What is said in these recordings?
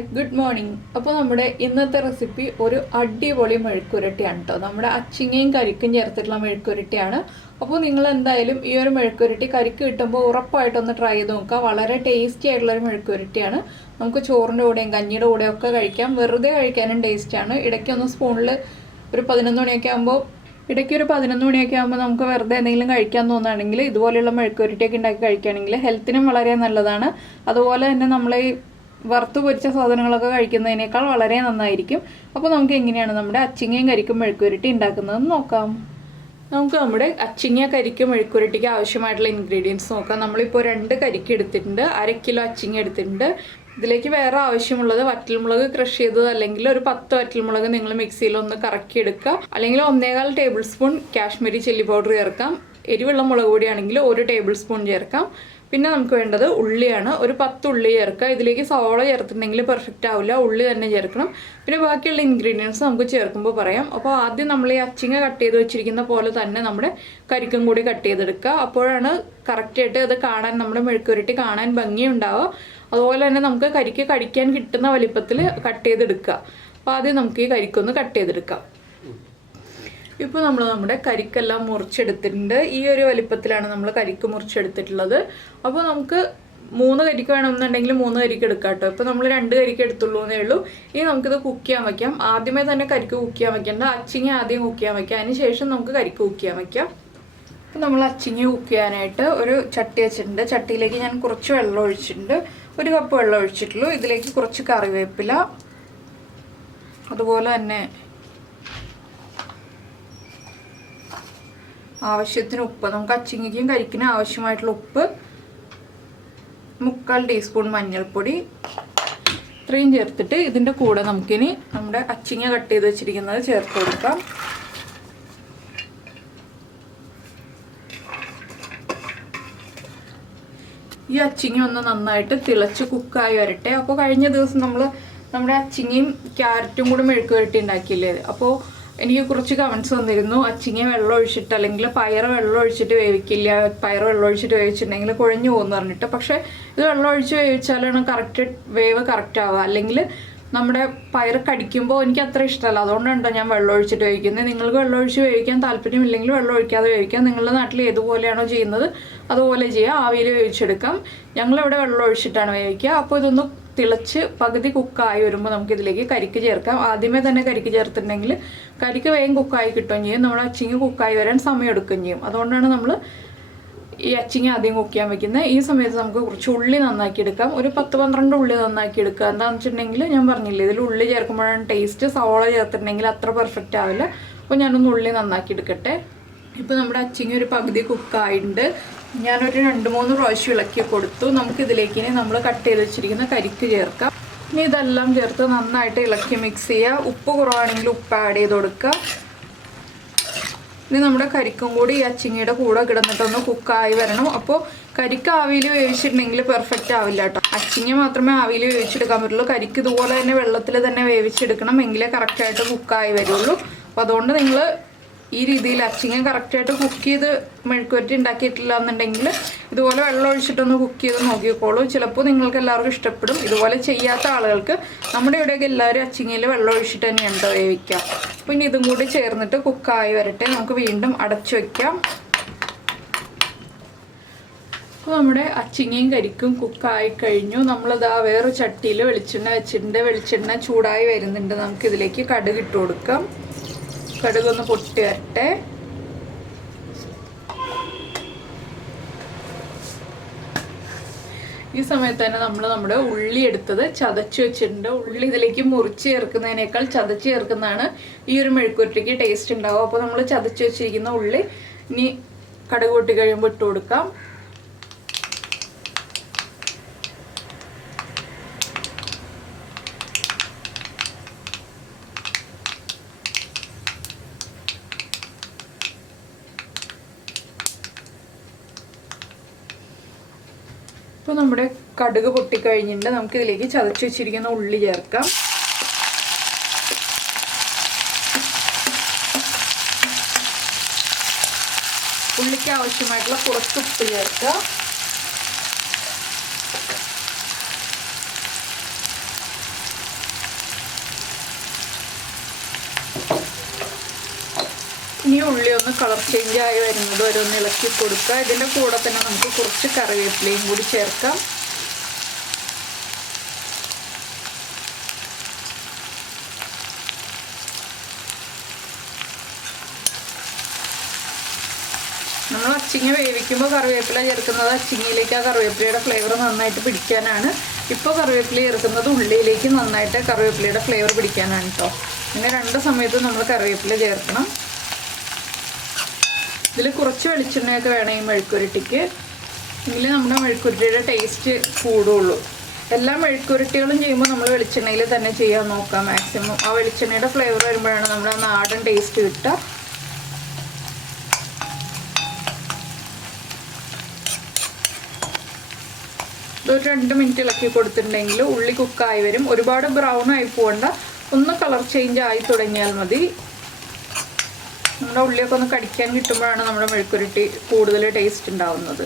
Hi good morning. അപ്പോൾ നമ്മുടെ ഇന്നത്തെ റെസിപ്പി ഒരു അടിപൊളി മെഴുക്കുരട്ടിയാണ് കേട്ടോ. നമ്മുടെ അച്ചിങ്ങയും കരിക്കും ചേർത്തിട്ടുള്ള മെഴുക്കുരട്ടിയാണ്. അപ്പോൾ നിങ്ങൾ എന്തായാലും ഈ ഒരു മെഴുക്കുരട്ടി കരിക്ക് കിട്ടുമ്പോൾ ഉറപ്പായിട്ടൊന്ന് ട്രൈ ചെയ്ത് നോക്കുക. വളരെ ടേസ്റ്റി ആയിട്ടുള്ളൊരു മെഴുക്കുരട്ടിയാണ്. നമുക്ക് ചോറിൻ്റെ കൂടെയും കഞ്ഞിയുടെ കൂടെയും ഒക്കെ കഴിക്കാം. വെറുതെ കഴിക്കാനും ടേസ്റ്റാണ്. ഇടയ്ക്കൊന്ന് സ്പൂണിൽ ഒരു 11 മണിയൊക്കെ ആകുമ്പോൾ നമുക്ക് വെറുതെ എന്തെങ്കിലും കഴിക്കാൻ തോന്നുകയാണെങ്കിൽ ഇതുപോലെയുള്ള മെഴുക്കുരട്ടിയൊക്കെ ഉണ്ടാക്കി കഴിക്കുകയാണെങ്കിൽ ഹെൽത്തിനും വളരെ നല്ലതാണ്. അതുപോലെ തന്നെ നമ്മൾ ഈ വറുത്ത് പൊരിച്ച സാധനങ്ങളൊക്കെ കഴിക്കുന്നതിനേക്കാൾ വളരെ നന്നായിരിക്കും. അപ്പോൾ നമുക്ക് എങ്ങനെയാണ് നമ്മുടെ അച്ചിങ്ങയും കരിക്കും മെഴുക്കുരട്ടി ഉണ്ടാക്കുന്നതെന്ന് നോക്കാം. നമുക്ക് നമ്മുടെ അച്ചിങ്ങ കരിക്കും മെഴുക്കുരട്ടിക്ക് ആവശ്യമായിട്ടുള്ള ഇൻഗ്രീഡിയൻസ് നോക്കാം. നമ്മളിപ്പോൾ 2 കരിക്ക് എടുത്തിട്ടുണ്ട്, 1/2 കിലോ അച്ചിങ്ങ എടുത്തിട്ടുണ്ട്. ഇതിലേക്ക് വേറെ ആവശ്യമുള്ളത് വറ്റൽമുളക് ക്രഷ് ചെയ്തത്, അല്ലെങ്കിൽ ഒരു 10 വറ്റൽമുളക് നിങ്ങൾ മിക്സിയിൽ ഒന്ന് കറക്കി എടുക്കുക, അല്ലെങ്കിൽ 1.25 table spoon Kashmiri chilli powder ചേർക്കാം. എരിവുള്ള മുളക് പൊടിയാണെങ്കിൽ 1 ടേബിൾ സ്പൂൺ ചേർക്കാം. പിന്നെ നമുക്ക് വേണ്ടത് ഉള്ളിയാണ്. ഒരു 10 ഉള്ളി ചേർക്കുക. ഇതിലേക്ക് സവോള ചേർത്തിട്ടുണ്ടെങ്കിൽ പെർഫെക്റ്റ് ആവില്ല, ഉള്ളി തന്നെ ചേർക്കണം. പിന്നെ ബാക്കിയുള്ള ഇൻഗ്രീഡിയൻസ് നമുക്ക് ചേർക്കുമ്പോൾ പറയാം. അപ്പോൾ ആദ്യം നമ്മൾ ഈ അച്ചിങ്ങ കട്ട് ചെയ്ത് വെച്ചിരിക്കുന്ന പോലെ തന്നെ നമ്മുടെ കരിക്കും കൂടി കട്ട് ചെയ്തെടുക്കുക. അപ്പോഴാണ് കറക്റ്റായിട്ട് അത് കാണാൻ, നമ്മുടെ മെഴുക്കുരട്ടി കാണാൻ ഭംഗിയുണ്ടാവുക. അതുപോലെ തന്നെ നമുക്ക് കരിക്ക് കടിക്കാൻ കിട്ടുന്ന വലിപ്പത്തിൽ കട്ട് ചെയ്തെടുക്കുക. അപ്പോൾ ആദ്യം നമുക്ക് ഈ കരിക്കൊന്ന് കട്ട് ചെയ്തെടുക്കാം. ഇപ്പോൾ നമ്മൾ നമ്മുടെ കരിക്കെല്ലാം മുറിച്ചെടുത്തിട്ടുണ്ട്. ഈ ഒരു വലിപ്പത്തിലാണ് നമ്മൾ കരിക്ക് മുറിച്ചെടുത്തിട്ടുള്ളത്. അപ്പോൾ നമുക്ക് 3 കരിക്ക് വേണമെന്നുണ്ടെങ്കിൽ 3 കരിക്ക് എടുക്കാം കേട്ടോ. ഇപ്പോൾ നമ്മൾ 2 കരിക്ക് എടുത്തുള്ളൂ എന്നേ ഉള്ളൂ. ഇനി നമുക്കിത് കുക്ക് ചെയ്യാൻ വയ്ക്കാം. ആദ്യമേ തന്നെ കരിക്ക് കുക്ക് ചെയ്യാൻ വയ്ക്കേണ്ട, അച്ചിങ്ങ ആദ്യം കുക്ക് ചെയ്യാൻ വയ്ക്കാം. അതിന് ശേഷം നമുക്ക് കരിക്ക് കുക്ക് ചെയ്യാൻ വയ്ക്കാം. അപ്പോൾ നമ്മൾ അച്ചിങ്ങ കുക്ക് ചെയ്യാനായിട്ട് ഒരു ചട്ടി വെച്ചിട്ടുണ്ട്. ചട്ടിയിലേക്ക് ഞാൻ കുറച്ച് വെള്ളം ഒഴിച്ചിട്ടുണ്ട്. 1 കപ്പ് വെള്ളം ഒഴിച്ചിട്ടുള്ളൂ. ഇതിലേക്ക് കുറച്ച് കറിവേപ്പില, അതുപോലെ തന്നെ ആവശ്യത്തിന് ഉപ്പ്, നമുക്ക് അച്ചിങ്ങയ്ക്കും കരിക്കിനും ആവശ്യമായിട്ടുള്ള ഉപ്പ്, 3/4 ടീസ്പൂൺ മഞ്ഞൾപ്പൊടി, ഇത്രയും ചേർത്തിട്ട് ഇതിൻ്റെ കൂടെ നമുക്കിനി നമ്മുടെ അച്ചിങ്ങ കട്ട് ചെയ്ത് വെച്ചിരിക്കുന്നത് ചേർത്ത് കൊടുക്കാം. ഈ അച്ചിങ്ങ ഒന്ന് നന്നായിട്ട് തിളച്ച് കുക്കായി വരട്ടെ. അപ്പോൾ കഴിഞ്ഞ ദിവസം നമ്മൾ നമ്മുടെ അച്ചിങ്ങയും ക്യാരറ്റും കൂടി മെഴുക്ക് വരട്ടി ഉണ്ടാക്കിയില്ലേ, അപ്പോൾ എനിക്ക് കുറച്ച് കമൻസ് വന്നിരുന്നു, അച്ചിങ്ങ വെള്ളം ഒഴിച്ചിട്ട് അല്ലെങ്കിൽ പയർ വെള്ളം ഒഴിച്ചിട്ട് വേവിക്കില്ല, പയർ വെള്ളം ഒഴിച്ചിട്ട് വേവിച്ചിട്ടുണ്ടെങ്കിൽ കുഴഞ്ഞു പോകുമെന്ന് പറഞ്ഞിട്ട്. പക്ഷേ ഇത് വെള്ളം ഒഴിച്ച് വേവിച്ചാലാണ് കറക്റ്റ് വേവ് കറക്റ്റ് ആവുക. അല്ലെങ്കിൽ നമ്മുടെ പയർ കടിക്കുമ്പോൾ എനിക്ക് അത്ര ഇഷ്ടമല്ല, അതുകൊണ്ടാണ് ഞാൻ വെള്ളം ഒഴിച്ചിട്ട് വേവിക്കുന്നത്. നിങ്ങൾക്ക് വെള്ളം ഒഴിച്ച് വേവിക്കാൻ താല്പര്യമില്ലെങ്കിൽ വെള്ളം ഒഴിക്കാതെ വേവിക്കാം. നിങ്ങളുടെ നാട്ടിൽ ഏതുപോലെയാണോ ചെയ്യുന്നത് അതുപോലെ ചെയ്യുക. ആവിയിൽ വേവിച്ചെടുക്കാം. ഞങ്ങളിവിടെ വെള്ളം ഒഴിച്ചിട്ടാണ് വേവിക്കുക. അപ്പോൾ ഇതൊന്ന് തിളച്ച് പകുതി കുക്കായി വരുമ്പോൾ നമുക്കിതിലേക്ക് കരിക്ക് ചേർക്കാം. ആദ്യമേ തന്നെ കരിക്ക് ചേർത്തിട്ടുണ്ടെങ്കിൽ കരിക്ക് വേഗം കുക്കായി കിട്ടുകയും ചെയ്യും, നമ്മുടെ അച്ചിങ്ങ കുക്കായി വരാൻ സമയം എടുക്കുകയും ചെയ്യും. അതുകൊണ്ടാണ് നമ്മൾ ഈ അച്ചിങ്ങ ആദ്യം കുക്ക് ചെയ്യാൻ വെക്കുന്നത്. ഈ സമയത്ത് നമുക്ക് കുറച്ച് ഉള്ളി നന്നാക്കി എടുക്കാം. ഒരു 10-12 ഉള്ളി നന്നാക്കി എടുക്കുക. എന്താണെന്ന് വെച്ചിട്ടുണ്ടെങ്കിൽ ഞാൻ പറഞ്ഞില്ലേ, ഇതിൽ ഉള്ളി ചേർക്കുമ്പോഴാണ് ടേസ്റ്റ്. സവോള ചേർത്തിട്ടുണ്ടെങ്കിൽ അത്ര പെർഫെക്റ്റ് ആവില്ല. അപ്പോൾ ഞാനൊന്ന് ഉള്ളി നന്നാക്കി എടുക്കട്ടെ. ഇപ്പോൾ നമ്മുടെ അച്ചിങ്ങ ഒരു പകുതി കുക്കായിട്ടുണ്ട്. ഞാനൊരു 2-3 പ്രാവശ്യം ഇളക്കി കൊടുത്തു. നമുക്കിതിലേക്ക് ഇനി നമ്മൾ കട്ട് ചെയ്ത് വെച്ചിരിക്കുന്ന കരിക്ക് ചേർക്കാം. ഇനി ഇതെല്ലാം ചേർത്ത് നന്നായിട്ട് ഇളക്കി മിക്സ് ചെയ്യുക. ഉപ്പ് കുറവാണെങ്കിൽ ഉപ്പ് ആഡ് ചെയ്ത് കൊടുക്കുക. ഇനി നമ്മുടെ കരിക്കും കൂടി ഈ അച്ചിങ്ങയുടെ കൂടെ കിടന്നിട്ടൊന്ന് കുക്കായി വരണം. അപ്പോൾ കരിക്ക് ആവിയിൽ വേവിച്ചിട്ടുണ്ടെങ്കിൽ പെർഫെക്റ്റ് ആവില്ല കേട്ടോ. അച്ചിങ്ങ മാത്രമേ ആവിയിൽ വേവിച്ചെടുക്കാൻ പറ്റുള്ളൂ. കരിക്ക് ഇതുപോലെ തന്നെ വെള്ളത്തിൽ തന്നെ വേവിച്ചെടുക്കണം, എങ്കിലേ കറക്റ്റായിട്ട് കുക്കായി വരുള്ളൂ. അപ്പോൾ അതുകൊണ്ട് നിങ്ങൾ ഈ രീതിയിൽ അച്ചിങ്ങ കറക്റ്റായിട്ട് കുക്ക് ചെയ്ത് മെഴുക്കുവരട്ടി ഉണ്ടാക്കിയിട്ടില്ല എന്നുണ്ടെങ്കിൽ ഇതുപോലെ വെള്ളം ഒഴിച്ചിട്ടൊന്ന് കുക്ക് ചെയ്ത് നോക്കിക്കോളൂ. ചിലപ്പോൾ നിങ്ങൾക്ക് എല്ലാവർക്കും ഇഷ്ടപ്പെടും. ഇതുപോലെ ചെയ്യാത്ത ആളുകൾക്ക്, നമ്മുടെ ഇവിടെയൊക്കെ എല്ലാവരും അച്ചിങ്ങയിൽ വെള്ളം ഒഴിച്ചിട്ട് തന്നെയാണ് വേവിക്കുക. അപ്പോൾ ഇനി ഇതും കൂടി ചേർന്നിട്ട് കുക്കായി വരട്ടെ. നമുക്ക് വീണ്ടും അടച്ചു വയ്ക്കാം. അപ്പോൾ നമ്മുടെ അച്ചിങ്ങയും കരിക്കും കുക്കായി കഴിഞ്ഞു. നമ്മളിതാ വേറൊരു ചട്ടിയിൽ വെളിച്ചെണ്ണ വെച്ചിട്ടുണ്ട്. വെളിച്ചെണ്ണ ചൂടായി വരുന്നുണ്ട്. നമുക്കിതിലേക്ക് കടുക് ഇട്ട് കൊടുക്കാം. കടുകൊന്ന് പൊട്ടി വരട്ടെ. ഈ സമയത്ത് തന്നെ നമ്മൾ നമ്മുടെ ഉള്ളി എടുത്തത് ചതച്ച് വെച്ചിട്ടുണ്ട്. ഉള്ളി ഇതിലേക്ക് മുറിച്ച് ചേർക്കുന്നതിനേക്കാൾ ചതച്ച് ചേർക്കുന്നതാണ് ഈ ഒരു മെഴുക്കുവരട്ടിക്ക് ടേസ്റ്റ് ഉണ്ടാവും. അപ്പോൾ നമ്മൾ ചതച്ച് വെച്ചിരിക്കുന്ന ഉള്ളി ഇനി കടുക് പൊട്ടി കഴിയുമ്പോൾ ഇട്ട് കൊടുക്കാം. ഇപ്പോൾ നമ്മുടെ കടുക് പൊട്ടിക്കഴിഞ്ഞിട്ടുണ്ട്. നമുക്കിതിലേക്ക് ചതച്ച് വെച്ചിരിക്കുന്ന ഉള്ളി ചേർക്കാം. ഉള്ളിക്ക് ആവശ്യമായിട്ടുള്ള കുറച്ച് ഉപ്പ് ചേർക്കുക. ഇനി ഉള്ളി ഒന്ന് കളർ ചേഞ്ച് ആയി വരുന്നത് വരെ ഒന്ന് ഇളക്കി കൊടുക്കുക. ഇതിൻ്റെ കൂടെ തന്നെ നമുക്ക് കുറച്ച് കറിവേപ്പിലയും കൂടി ചേർക്കാം. നമ്മൾ അച്ചിങ്ങ വേവിക്കുമ്പോൾ കറിവേപ്പില ചേർക്കുന്നത് അച്ചിങ്ങയിലേക്ക് ആ കറിവേപ്പിലയുടെ ഫ്ലേവർ നന്നായിട്ട് പിടിക്കാനാണ്. ഇപ്പോൾ കറിവേപ്പില ചേർക്കുന്നത് ഉള്ളിയിലേക്ക് നന്നായിട്ട് കറിവേപ്പിലയുടെ ഫ്ലേവർ പിടിക്കാനാണ് കേട്ടോ. പിന്നെ രണ്ട് സമയത്തും നമ്മൾ കറിവേപ്പില ചേർക്കണം. ഇതിൽ കുറച്ച് വെളിച്ചെണ്ണയൊക്കെ വേണം ഈ മെഴുക്കുരുട്ടിക്ക്, എങ്കിൽ നമ്മുടെ മെഴുക്കുരുട്ടിയുടെ ടേസ്റ്റ് കൂടുള്ളൂ. എല്ലാ മെഴുക്കുരുട്ടികളും ചെയ്യുമ്പോൾ നമ്മൾ വെളിച്ചെണ്ണയിൽ തന്നെ ചെയ്യാൻ നോക്കാം മാക്സിമം. ആ വെളിച്ചെണ്ണയുടെ ഫ്ലേവർ വരുമ്പോഴാണ് നമ്മുടെ നാടൻ ടേസ്റ്റ് കിട്ടുക. ഒരു 2 മിനിറ്റ് ഇളക്കി കൊടുത്തിട്ടുണ്ടെങ്കിൽ ഉള്ളി കുക്കായി വരും. ഒരുപാട് ബ്രൗൺ ആയി പോകണ്ട, ഒന്ന് കളർ ചേഞ്ച് ആയി തുടങ്ങിയാൽ മതി. നമ്മുടെ ഉള്ളിയൊക്കെ ഒന്ന് കടിക്കാൻ കിട്ടുമ്പോഴാണ് നമ്മുടെ മെഴുക്കുരുട്ടി കൂടുതൽ ടേസ്റ്റ് ഉണ്ടാവുന്നത്.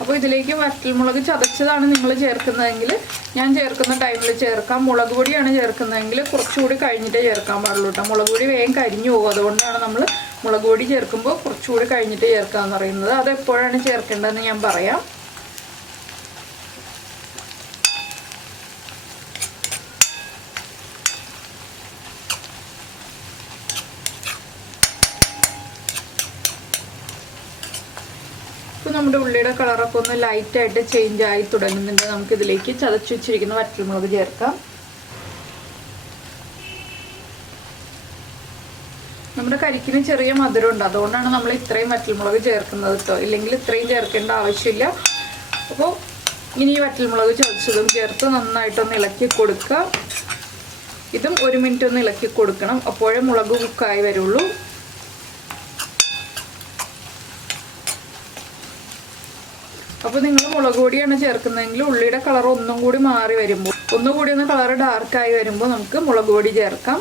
അപ്പോൾ ഇതിലേക്ക് വറ്റൽമുളക് ചതച്ചതാണ് നിങ്ങൾ ചേർക്കുന്നതെങ്കിൽ ഞാൻ ചേർക്കുന്ന ടൈമിൽ ചേർക്കാം. മുളക് പൊടിയാണ് ചേർക്കുന്നതെങ്കിൽ കുറച്ചുകൂടി കഴിഞ്ഞിട്ടേ ചേർക്കാൻ പാടുള്ളൂ കേട്ടോ. മുളക് പൊടി വേഗം കരിഞ്ഞു പോകും, അതുകൊണ്ടാണ് നമ്മൾ മുളക് പൊടി ചേർക്കുമ്പോൾ കുറച്ചുകൂടി കഴിഞ്ഞിട്ട് ചേർക്കാമെന്ന് പറയുന്നത്. അതെപ്പോഴാണ് ചേർക്കേണ്ടതെന്ന് ഞാൻ പറയാം. ഇപ്പോൾ നമ്മുടെ ഉള്ളിയുടെ കളറൊക്കെ ഒന്ന് ലൈറ്റായിട്ട് ചേഞ്ച് ആയി തുടങ്ങുന്നുണ്ട്. നമുക്കിതിലേക്ക് ചതച്ച് വെച്ചിരിക്കുന്ന വറ്റൽമുളക് ചേർക്കാം. നമ്മുടെ കരിക്കിന് ചെറിയ മധുരമുണ്ട്, അതുകൊണ്ടാണ് നമ്മൾ ഇത്രയും വറ്റൽമുളക് ചേർക്കുന്നത് കേട്ടോ. ഇല്ലെങ്കിൽ ഇത്രയും ചേർക്കേണ്ട ആവശ്യമില്ല. അപ്പോൾ ഇനി ഈ വറ്റൽമുളക് ചതച്ചതും ചേർത്ത് നന്നായിട്ടൊന്ന് ഇളക്കി കൊടുക്കുക. ഇതും 1 മിനിറ്റ് ഒന്ന് ഇളക്കി കൊടുക്കണം, അപ്പോഴേ മുളക് കുക്കായി വരുള്ളൂ. അപ്പോൾ നിങ്ങൾ മുളക് പൊടിയാണ് ചേർക്കുന്നതെങ്കിൽ ഉള്ളിയുടെ കളർ ഒന്നും കൂടി മാറി വരുമ്പോൾ, ഒന്നുകൂടി ഒന്ന് കളർ ഡാർക്കായി വരുമ്പോൾ നമുക്ക് മുളക് പൊടി ചേർക്കാം.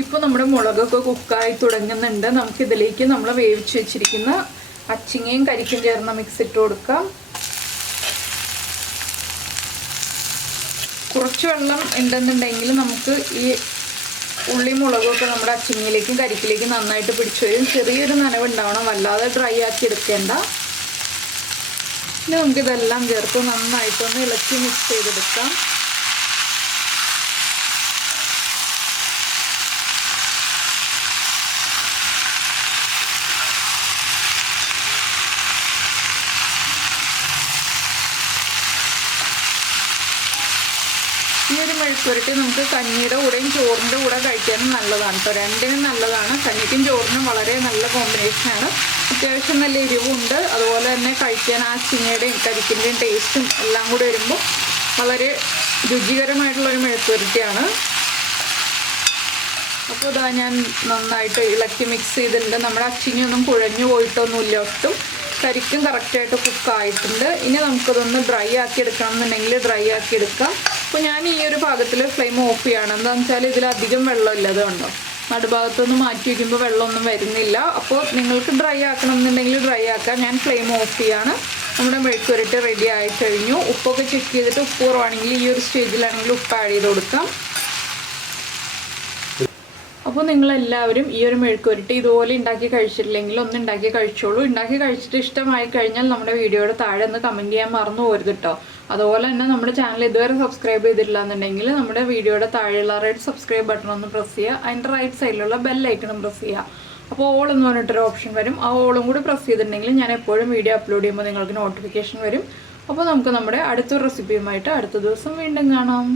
ഇപ്പോൾ നമ്മുടെ മുളകൊക്കെ കുക്കായി തുടങ്ങുന്നുണ്ട്. നമുക്കിതിലേക്ക് നമ്മൾ വേവിച്ച് വെച്ചിരിക്കുന്ന അച്ചിങ്ങയും കരിക്കും ചേർന്ന മിക്സ് ഇട്ട് കൊടുക്കാം. കുറച്ച് വെള്ളം ഉണ്ടെന്നുണ്ടെങ്കിൽ നമുക്ക് ഈ ഉള്ളി മുളകൊക്കെ നമ്മുടെ അച്ചിങ്ങയിലേക്കും കരിക്കിലേക്കും നന്നായിട്ട് പിടിച്ചു വരും. ചെറിയൊരു നനവ് ഉണ്ടാവണം, വല്ലാതെ ഡ്രൈ ആക്കി എടുക്കേണ്ട. ഇനി നമുക്കിതെല്ലാം ചേർത്ത് നന്നായിട്ടൊന്ന് ഇളക്കി മിക്സ് ചെയ്തെടുക്കാം. ഈ ഒരു മെഴുക്കുരുട്ടി നമുക്ക് കഞ്ഞിയുടെ കൂടെയും ചോറിൻ്റെ കൂടെ കഴിക്കാനും നല്ലതാണ് കേട്ടോ. രണ്ടിനും നല്ലതാണ്. കഞ്ഞിക്കും ചോറിനും വളരെ നല്ല കോമ്പിനേഷനാണ്. അത്യാവശ്യം നല്ല എരിവുണ്ട്, അതുപോലെ തന്നെ കഴിക്കാൻ ആ ചിങ്ങയുടെയും കരിക്കിൻ്റെയും ടേസ്റ്റും എല്ലാം കൂടി വരുമ്പോൾ വളരെ രുചികരമായിട്ടുള്ളൊരു മെഴുക്കുരുട്ടിയാണ്. അപ്പോൾ ഇതാ ഞാൻ നന്നായിട്ട് ഇളക്കി മിക്സ് ചെയ്തിട്ടുണ്ട്. നമ്മുടെ അച്ചിങ്ങയൊന്നും കുഴഞ്ഞു പോയിട്ടൊന്നുമില്ല ഒട്ടും. കരിക്കും കറക്റ്റായിട്ട് കുക്കായിട്ടുണ്ട്. ഇനി നമുക്കതൊന്ന് ഡ്രൈ ആക്കി എടുക്കണം എന്നുണ്ടെങ്കിൽ ഡ്രൈ ആക്കി എടുക്കാം. അപ്പോൾ ഞാൻ ഈ ഒരു ഭാഗത്തിൽ ഫ്ലെയിം ഓഫ് ചെയ്യണം. എന്താണെന്ന് വെച്ചാൽ ഇതിലധികം വെള്ളമില്ല, അതുകൊണ്ടോ നടുഭാഗത്തൊന്ന് മാറ്റി വയ്ക്കുമ്പോൾ വെള്ളമൊന്നും വരുന്നില്ല. അപ്പോൾ നിങ്ങൾക്ക് ഡ്രൈ ആക്കണം എന്നുണ്ടെങ്കിൽ ഡ്രൈ ആക്കാം. ഞാൻ ഫ്ലെയിം ഓഫ് ചെയ്യാണ്. നമ്മുടെ മെഴുക്കുരുട്ടി റെഡി ആയി കഴിഞ്ഞു. ഉപ്പൊക്കെ ചെക്ക് ചെയ്തിട്ട് ഉപ്പ് കുറവാണെങ്കിൽ ഈ ഒരു സ്റ്റേജിലാണെങ്കിൽ ഉപ്പ് ആഡ് ചെയ്ത് കൊടുക്കാം. അപ്പോൾ നിങ്ങളെല്ലാവരും ഈ ഒരു മെഴുക്കുരുട്ടി ഇതുപോലെ ഉണ്ടാക്കി കഴിച്ചിട്ടില്ലെങ്കിൽ ഒന്ന് ഉണ്ടാക്കി കഴിച്ചോളൂ. ഉണ്ടാക്കി കഴിച്ചിട്ട് ഇഷ്ടമായി കഴിഞ്ഞാൽ നമ്മുടെ വീഡിയോയുടെ താഴെ ഒന്ന് കമൻറ്റ് ചെയ്യാൻ മറന്നു പോരുത് കേട്ടോ. അതുപോലെ തന്നെ നമ്മുടെ ചാനൽ ഇതുവരെ സബ്സ്ക്രൈബ് ചെയ്തിട്ടില്ല എന്നുണ്ടെങ്കിൽ നമ്മുടെ വീഡിയോയുടെ താഴെയുള്ള റെഡ് സബ്സ്ക്രൈബ് ബട്ടൺ ഒന്ന് പ്രസ് ചെയ്യുക. അതിൻ്റെ റൈറ്റ് സൈഡിലുള്ള ബെൽ ഐക്കണും പ്രസ് ചെയ്യുക. അപ്പോൾ ഓൾ എന്ന് പറഞ്ഞിട്ടൊരു ഓപ്ഷൻ വരും. ആ ഓളും കൂടി പ്രസ് ചെയ്തിട്ടുണ്ടെങ്കിൽ ഞാൻ എപ്പോഴും വീഡിയോ അപ്ലോഡ് ചെയ്യുമ്പോൾ നിങ്ങൾക്ക് നോട്ടിഫിക്കേഷൻ വരും. അപ്പോൾ നമുക്ക് നമ്മുടെ അടുത്തൊരു റെസിപ്പിയുമായിട്ട് അടുത്ത ദിവസം വീണ്ടും കാണാം.